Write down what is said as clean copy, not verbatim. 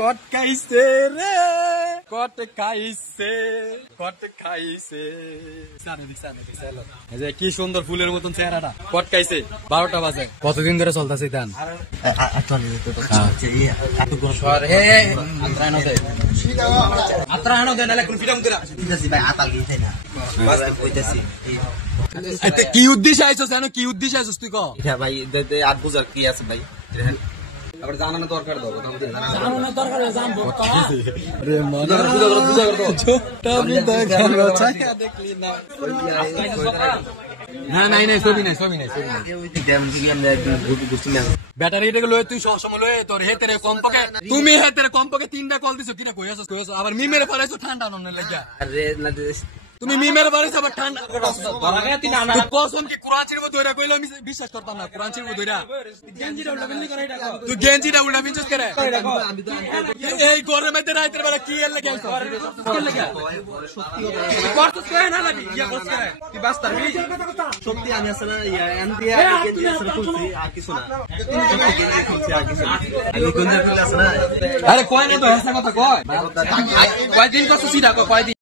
কট খাইছে রে কট খাইছে কট খাইছে কি সুন্দর ফুলের মতন চেহারাটা কট খাইছে 12টা বাজে কতদিন ধরে চলতেছে ধান কি উদ্দেশ্যে আইসো জানো কি উদ্দেশ্যে আইসো তুই কো ভাই আট বুঝার কি আছে ভাই আবার জানানো দরকার দাও জানানো দরকার জানবো না নাই নাই ছবি নাই ব্যাটারি লয়ে তুই সব সময় লয়ে তোর হেতেরে কমপক্ষে তুমি হেতেরে কমপক্ষে 3টা কল দিছো কিনা কইছস আবার মিমের পড়াইছো ঠান্ডা নন লাগা আরে না তুমি মিমের পড়াইছো আবার ঠান্ডা তুই কসম কি কোরআন শরীফ ধইরা কইলো আমি বিশ্বাস করতাম না কোরআন শরীফ ধইরা তুই গেঞ্জিটা উল্টা পিনছস করে এই গরমেতে রাতের বেলা কি এর লাগা সত্যি করছস কই না লাগি ইয়া বস করে তুই বাস তারবি সত্যি আমি আসলে এন্ডিয়া গেঞ্জি আসলে খুলছি আর কিছু না গেঞ্জি খুলছি আর কিছু না আমি কোন দিন আসলে আরে কয় না তো হেসা কথা কয় কয়দিন কষ্ট সিধা কয়দিন